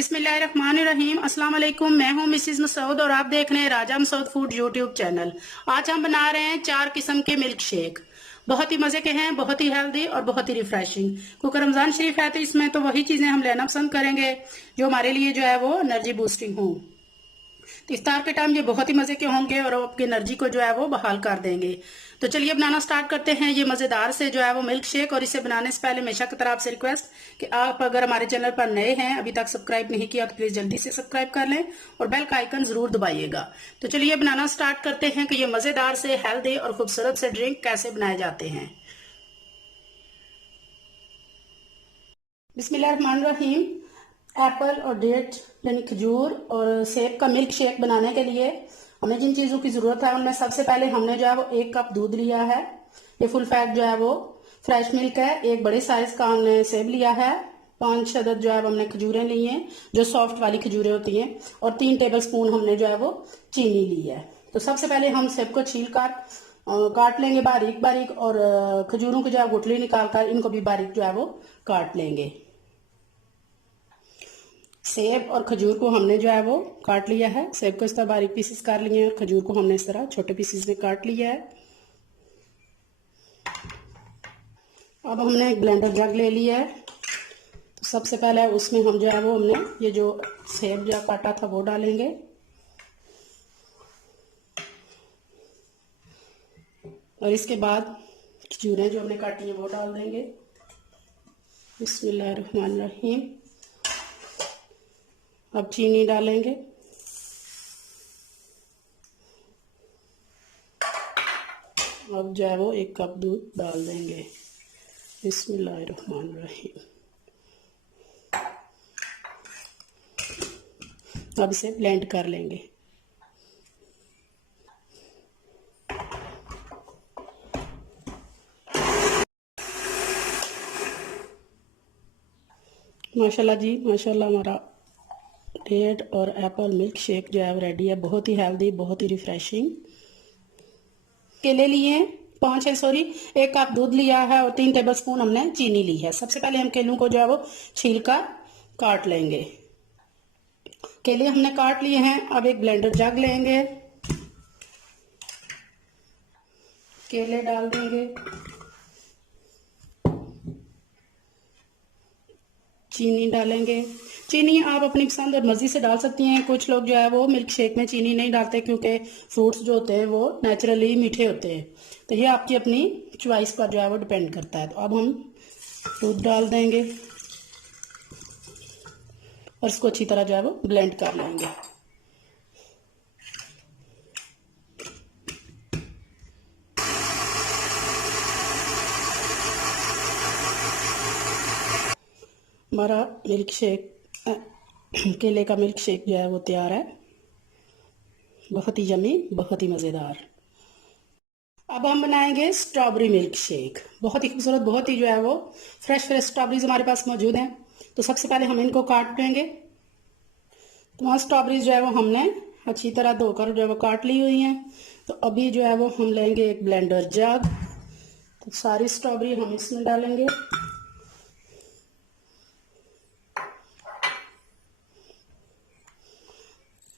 बिस्मिल्लाहिर्रहमानिर्रहीम। अस्सलाम वालेकुम। मैं हूं मिसिज मसूद और आप देख रहे हैं राजा मसूद फूड यूट्यूब चैनल। आज हम बना रहे हैं 4 किस्म के मिल्क शेक। बहुत ही मजे के हैं, बहुत ही हेल्दी और बहुत ही रिफ्रेशिंग। क्योंकि रमजान शरीफ है तो इसमें तो वही चीजें हम लेना पसंद करेंगे जो हमारे लिए जो है वो एनर्जी बूस्टिंग हो। तो इफ्तार के टाइम ये बहुत ही मजे के होंगे और आपकी एनर्जी को जो है वो बहाल कर देंगे। तो चलिए बनाना स्टार्ट करते हैं ये मजेदार से जो है वो मिल्क शेक। और इसे बनाने से पहले हमेशा की तरह आपसे रिक्वेस्ट कि आप अगर हमारे चैनल पर नए हैं, अभी तक सब्सक्राइब नहीं किया तो प्लीज जल्दी से सब्सक्राइब कर लें और बेल का आइकन जरूर दबाइएगा। तो चलिए बनाना स्टार्ट करते हैं कि ये मजेदार से हेल्दी और खूबसूरत से ड्रिंक कैसे बनाए जाते हैं। बिस्मिल्लाहिर्रहमानिर्रहीम। एप्पल और डेट यानी खजूर और सेब का मिल्क शेक बनाने के लिए हमें जिन चीज़ों की ज़रूरत है उनमें सबसे पहले हमने जो है वो 1 कप दूध लिया है। ये फुल फैट जो है वो फ्रेश मिल्क है। एक बड़े साइज का हमने सेब लिया है। 5 अदद जो है हमने खजूरें ली हैं जो सॉफ्ट वाली खजूरें होती हैं। और 3 टेबल स्पून हमने जो है वो चीनी ली है। तो सबसे पहले हम सेब को छील कर काट लेंगे बारीक बारीक और खजूरों की जो है गुठली निकाल कर इनको भी बारीक जो है वो काट लेंगे। सेब और खजूर को हमने जो है वो काट लिया है। सेब को इस तरह बारीक पीसेस कर लिए हैं और खजूर को हमने इस तरह छोटे पीसेस में काट लिया है। अब हमने एक ब्लेंडर जग ले लिया है। तो सबसे पहले उसमें हम जो है वो हमने ये जो सेब जो काटा था वो डालेंगे। और इसके बाद खजूरें जो हमने काटी हैं वो डाल देंगे। बिस्मिल्लाहिर्रहमानिर्रहीम। अब चीनी डालेंगे। अब जो है वो 1 कप दूध डाल देंगे। बिस्मिल्लाहिर्रहमानिर्रहीम। अब इसे ब्लेंड कर लेंगे। माशाल्लाह जी माशाल्लाह, हमारा डेट और एप्पल मिल्क शेक जो है रेडी है। बहुत ही हेल्दी, बहुत ही रिफ्रेशिंग। केले लिए हैं 5 है, सॉरी 1 कप दूध लिया है और 3 टेबल स्पून हमने चीनी ली है। सबसे पहले हम केलों को जो है वो छील कर काट लेंगे। केले हमने काट लिए हैं। अब एक ब्लेंडर जग लेंगे, केले डाल देंगे, चीनी डालेंगे। चीनी आप अपनी पसंद और मर्जी से डाल सकती हैं। कुछ लोग जो है वो मिल्क शेक में चीनी नहीं डालते क्योंकि फ्रूट्स जो होते हैं वो नेचुरली मीठे होते हैं। तो ये आपकी अपनी चॉइस पर जो है वो डिपेंड करता है। तो अब हम दूध डाल देंगे और इसको अच्छी तरह जो है वो ब्लेंड कर लेंगे। हमारा मिल्क शेक केले का मिल्क शेक जो है वो तैयार है। बहुत ही यमी, बहुत ही मज़ेदार। अब हम बनाएंगे स्ट्रॉबेरी मिल्क शेक। बहुत ही खूबसूरत, बहुत ही जो है वो फ्रेश फ्रेश स्ट्रॉबेरीज हमारे पास मौजूद हैं। तो सबसे पहले हम इनको काट लेंगे। तो वहाँ स्ट्रॉबेरीज जो है वो हमने अच्छी तरह धोकर जो है वो काट ली हुई हैं। तो अभी जो है वो हम लेंगे एक ब्लेंडर जग। तो सारी स्ट्रॉबेरी हम इसमें डालेंगे।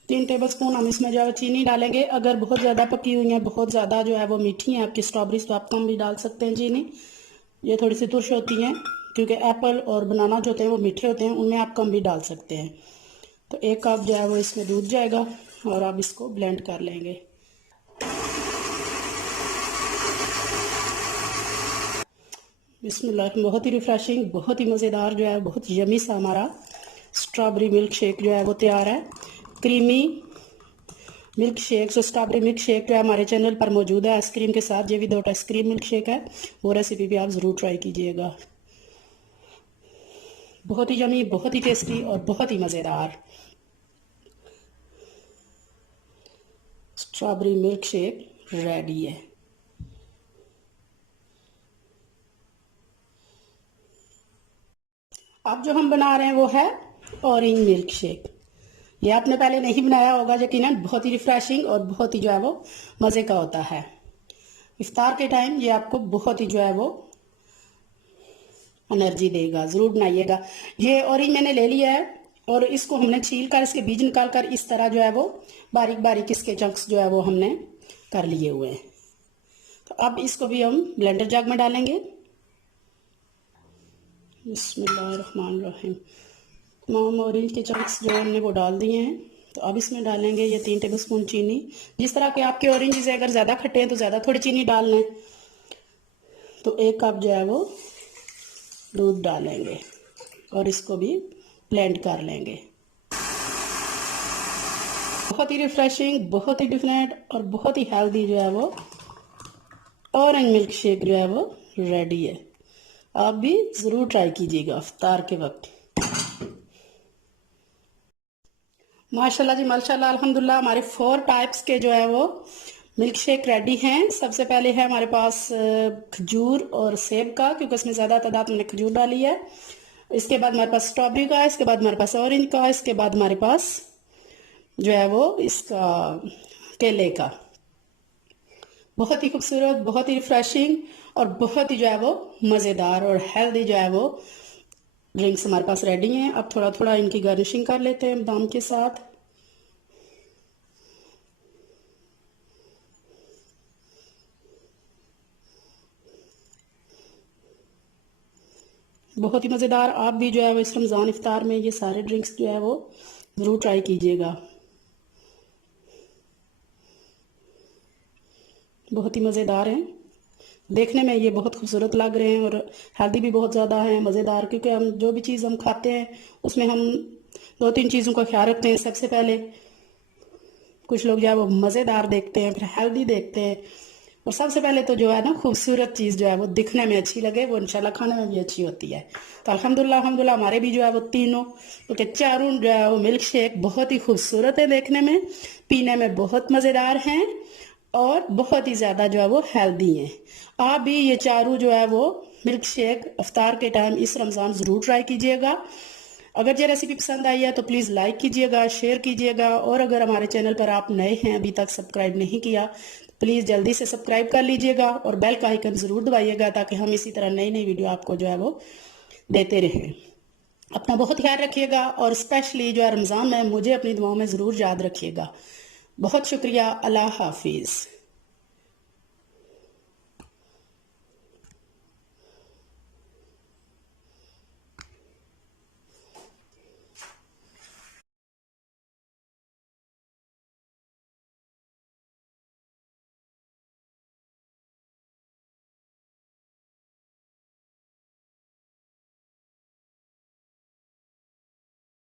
तीन टेबल स्पून हम इसमें जो है चीनी डालेंगे। अगर बहुत ज़्यादा पकी हुई है, बहुत ज़्यादा जो है वो मीठी है आपकी स्ट्रॉबेरीज, तो आप कम भी डाल सकते हैं चीनी। ये थोड़ी सी तुर्श होती हैं क्योंकि एप्पल और बनाना जो होते हैं वो मीठे होते हैं, उनमें आप कम भी डाल सकते हैं। तो 1 कप जो है वो इसमें दूध जाएगा और आप इसको ब्लेंड कर लेंगे। बिस्मिल्लाह। बहुत ही रिफ्रेशिंग, बहुत ही मज़ेदार जो है, बहुत यमी सा हमारा स्ट्रॉबेरी मिल्क शेक जो है वो तैयार है। क्रीमी मिल्क शेक, जो स्ट्रॉबेरी मिल्क शेक जो है हमारे चैनल पर मौजूद है आइसक्रीम के साथ। ये विदाउट आइसक्रीम मिल्क शेक है, वो रेसिपी भी आप ज़रूर ट्राई कीजिएगा। बहुत ही यमी, बहुत ही टेस्टी और बहुत ही मज़ेदार स्ट्रॉबेरी मिल्क शेक रेडी है। अब जो हम बना रहे हैं वो है ऑरेंज मिल्क शेक। ये आपने पहले नहीं बनाया होगा यकीनन। बहुत ही रिफ्रेशिंग और बहुत ही जो है वो मज़े का होता है। इफ्तार के टाइम ये आपको बहुत ही जो है वो एनर्जी देगा। ज़रूर बनाइएगा। ये ऑरेंज मैंने ले लिया है, और इसको हमने छील कर इसके बीज निकाल कर इस तरह जो है वो बारीक बारीक इसके चंक्स जो है वो हमने कर लिए हुए हैं। तो अब इसको भी हम ब्लेंडर जग में डालेंगे। बिस्मिल्लाहिर्रहमानिर्रहीम। तमाम ऑरेंज के चंक्स जो हमने वो डाल दिए हैं। तो अब इसमें डालेंगे ये 3 टेबलस्पून चीनी। जिस तरह के आपके ऑरेंज अगर ज़्यादा खट्टे हैं तो ज़्यादा थोड़ी चीनी डाल लें। तो 1 कप जो है वो दूध डालेंगे और इसको भी ब्लेंड कर लेंगे। बहुत ही रिफ्रेशिंग, बहुत ही डिफरेंट और बहुत ही हेल्दी जो है वो ऑरेंज मिल्क शेक जो है वो रेडी है। आप भी ज़रूर ट्राई कीजिएगा इफ्तार के वक्त। माशाल्लाह जी माशाल्लाह, अल्हम्दुलिल्लाह हमारे 4 टाइप्स के जो है वो मिल्क शेक रेडी हैं। सबसे पहले है हमारे पास खजूर और सेब का, क्योंकि इसमें ज़्यादा तादाद मैंने खजूर डाली है। इसके बाद हमारे पास स्ट्रॉबेरी का, इसके बाद हमारे पास ऑरेंज का, इसके बाद हमारे पास जो है वो इसका केले का। बहुत ही खूबसूरत, बहुत ही रिफ्रेशिंग और बहुत ही जो है वो मज़ेदार और हेल्दी जो है वो ड्रिंक्स हमारे पास रेडी हैं। अब थोड़ा थोड़ा इनकी गार्निशिंग कर लेते हैं बादाम के साथ। बहुत ही मज़ेदार। आप भी जो है वो इस रमज़ान इफ्तार में ये सारे ड्रिंक्स जो है वो ज़रूर ट्राई कीजिएगा। बहुत ही मज़ेदार हैं, देखने में ये बहुत खूबसूरत लग रहे हैं और हेल्दी भी बहुत ज़्यादा है, मज़ेदार। क्योंकि हम जो भी चीज़ हम खाते हैं उसमें हम 2-3 चीज़ों का ख्याल रखते हैं। सबसे पहले कुछ लोग जो है वो मज़ेदार देखते हैं, फिर हेल्दी देखते हैं, और सबसे पहले तो जो है ना खूबसूरत चीज़ जो है वो दिखने में अच्छी लगे, वो इंशाल्लाह खाने में भी अच्छी होती है। तो अल्हम्दुलिल्लाह हमारे भी जो है वो तीनों क्योंकि चारों जो है वो मिल्क शेक बहुत ही खूबसूरत है देखने में, पीने में बहुत मज़ेदार हैं और बहुत ही ज़्यादा जो है वो हेल्दी हैं। आप भी ये चारों जो है वो मिल्क शेक इफ्तार के टाइम इस रमज़ान ज़रूर ट्राई कीजिएगा। अगर ये रेसिपी पसंद आई है तो प्लीज़ लाइक कीजिएगा, शेयर कीजिएगा, और अगर हमारे चैनल पर आप नए हैं, अभी तक सब्सक्राइब नहीं किया, प्लीज़ जल्दी से सब्सक्राइब कर लीजिएगा और बेल का आइकन ज़रूर दबाइएगा, ताकि हम इसी तरह नई नई वीडियो आपको जो है वो देते रहें। अपना बहुत ख्याल रखिएगा और स्पेशली जो है रमज़ान में मुझे अपनी दुआओं में ज़रूर याद रखिएगा। बहुत शुक्रिया। अल्लाह हाफिज़।